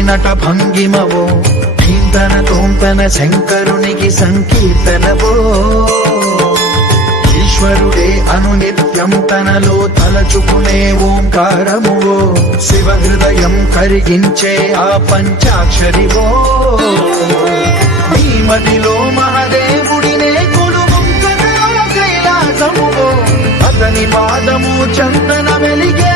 నట భంగిమవో ధీంతన తోంతన శంకరునికి సంకీర్తనవో ఈశ్వరుడే అనునిత్యం తనలో తలచుకునే ఓంకారమువో శివ హృదయం కరిగించే ఆ పంచాక్షరివో నీ మదిలో మహాదేవుడినే కొలువుంకనో కైలాసమువో అతని పాదము చందన వెలిగే